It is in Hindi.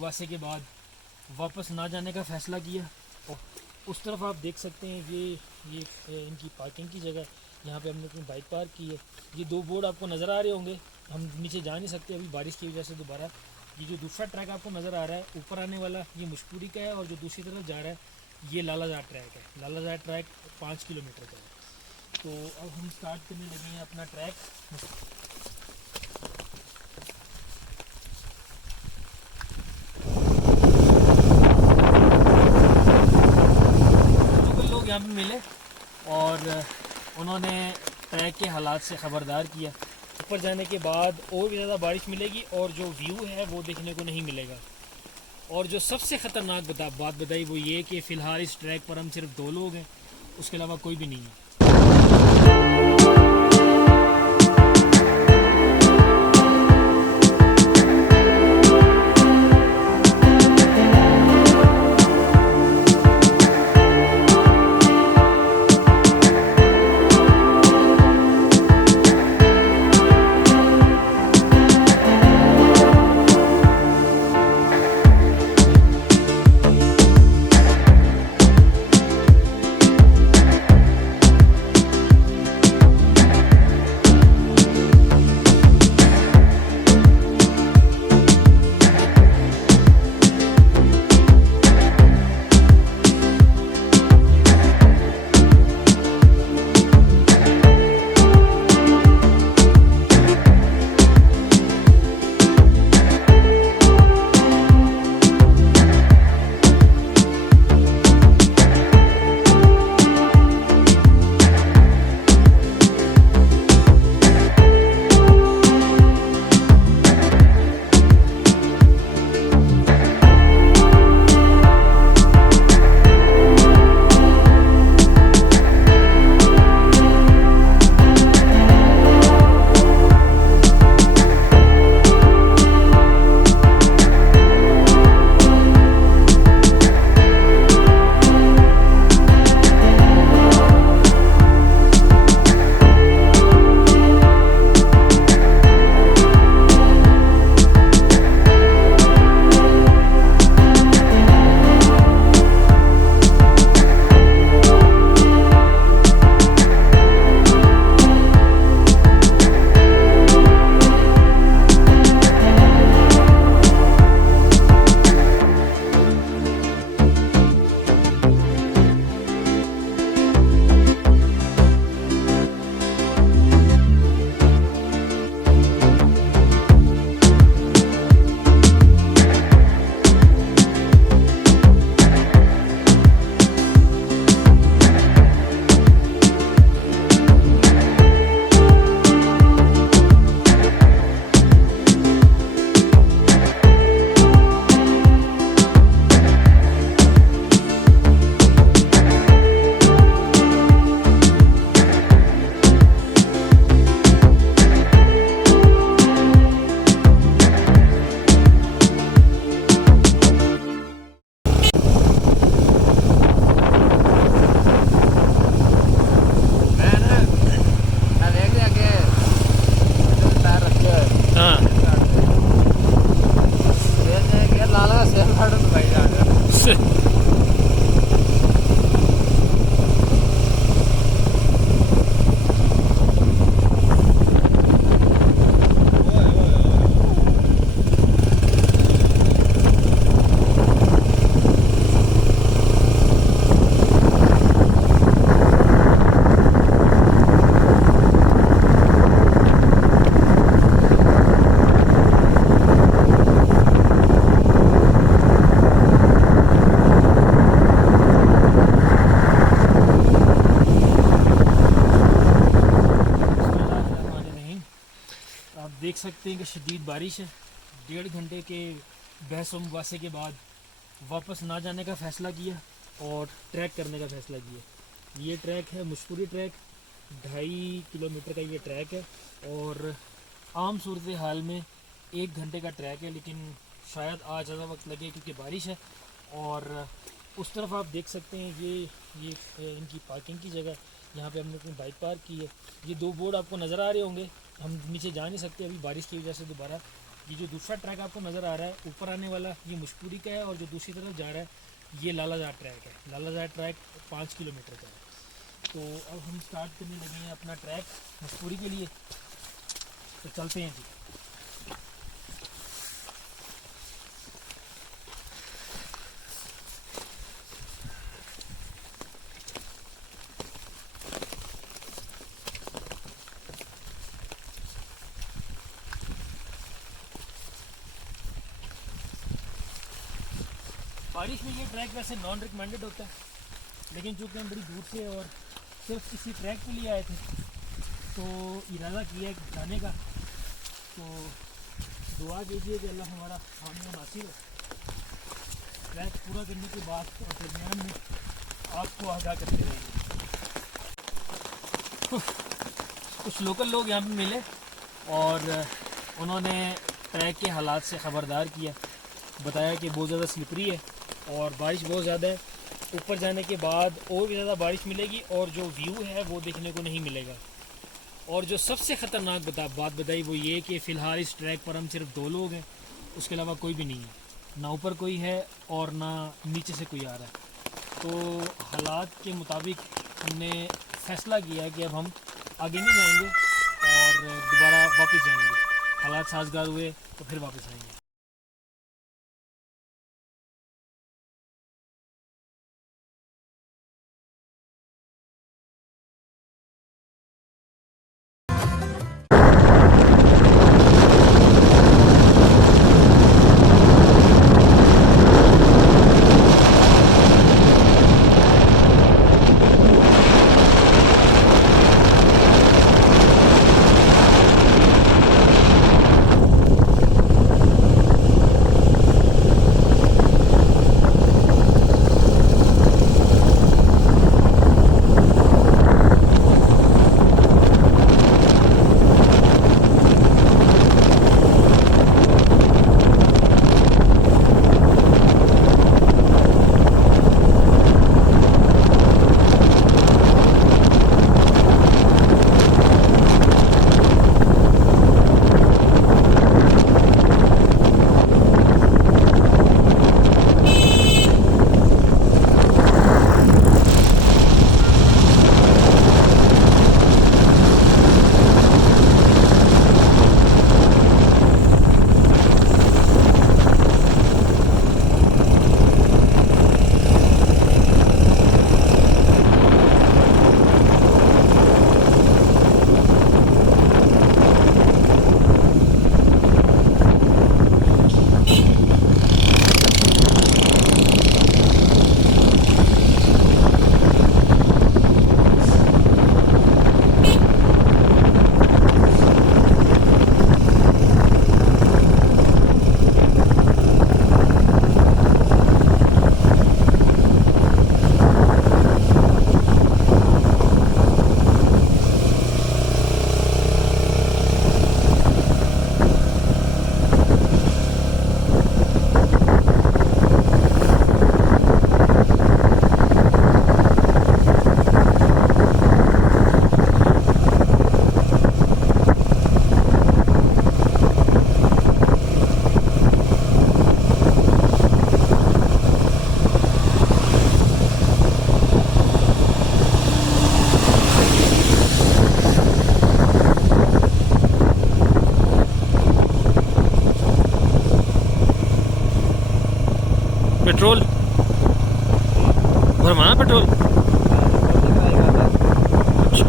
मुबासे के बाद वापस ना जाने का फ़ैसला किया। और उस तरफ आप देख सकते हैं ये इनकी पार्किंग की जगह, यहाँ पे हमने अपनी बाइक पार्क की है। ये दो बोर्ड आपको नज़र आ रहे होंगे, हम नीचे जा नहीं सकते अभी बारिश की वजह से। दोबारा ये जो दूसरा ट्रैक आपको नज़र आ रहा है ऊपर आने वाला, ये मुशकपुरी का है, और जो दूसरी तरफ जा रहा है ये लालाजाट ट्रैक है। लालाजाट ट्रैक 5 किलोमीटर का है। तो अब हम स्टार्ट करने लगे हैं अपना ट्रैक। लोग यहाँ पे मिले और उन्होंने ट्रैक के हालात से ख़बरदार किया। ऊपर जाने के बाद और भी ज़्यादा बारिश मिलेगी और जो व्यू है वो देखने को नहीं मिलेगा। और जो सबसे ख़तरनाक बात बताई वो ये कि फ़िलहाल इस ट्रैक पर हम सिर्फ 2 लोग हैं, उसके अलावा कोई भी नहीं है। देख सकते हैं कि शदीद बारिश है। 1.5 घंटे के बहस व मुबासे के बाद वापस ना जाने का फ़ैसला किया और ट्रैक करने का फ़ैसला किया। ये ट्रैक है मुशकपुरी ट्रैक, 2.5 किलोमीटर का ये ट्रैक है और आम सूरत हाल में 1 घंटे का ट्रैक है, लेकिन शायद आज ज़्यादा वक्त लगे क्योंकि बारिश है। और उस तरफ आप देख सकते हैं ये इनकी पार्किंग की जगह, यहाँ पे हमने अपनी बाइक पार्क की है। ये 2 बोर्ड आपको नज़र आ रहे होंगे, हम नीचे जा नहीं सकते अभी बारिश की वजह से। दोबारा ये जो दूसरा ट्रैक आपको नज़र आ रहा है ऊपर आने वाला, ये मुशकपुरी का है, और जो दूसरी तरफ जा रहा है ये लालाजाट ट्रैक है। लालाजाट ट्रैक 5 किलोमीटर का है। तो अब हम स्टार्ट करने लगे हैं अपना ट्रैक मुशकपुरी के लिए, तो चलते हैं जी। बारिश में ये ट्रैक वैसे नॉन रिकमेंडेड होता है, लेकिन चूँकि हम बड़ी दूर से और सिर्फ इसी ट्रैक के लिए आए थे तो इरादा किया जाने का। तो दुआ कीजिए कि अल्लाह हमारा हामी हासिल हो। ट्रैक पूरा करने के बाद और दरमियान में आपको आगाह करते रहेंगे। कुछ लोकल लोग यहाँ पे मिले और उन्होंने ट्रैक के हालात से ख़बरदार किया, बताया कि बहुत ज़्यादा स्लिपरी है और बारिश बहुत ज़्यादा है। ऊपर जाने के बाद और भी ज़्यादा बारिश मिलेगी और जो व्यू है वो देखने को नहीं मिलेगा। और जो सबसे ख़तरनाक बात बताई वो ये कि फ़िलहाल इस ट्रैक पर हम सिर्फ 2 लोग हैं, उसके अलावा कोई भी नहीं है, ना ऊपर कोई है और ना नीचे से कोई आ रहा है। तो हालात के मुताबिक हमने फ़ैसला किया कि अब हम आगे नहीं जाएंगे और दोबारा वापस जाएंगे। हालात साजगार हुए तो फिर वापस आएंगे। पेट्रोल भरवाना पेट्रोल। अच्छा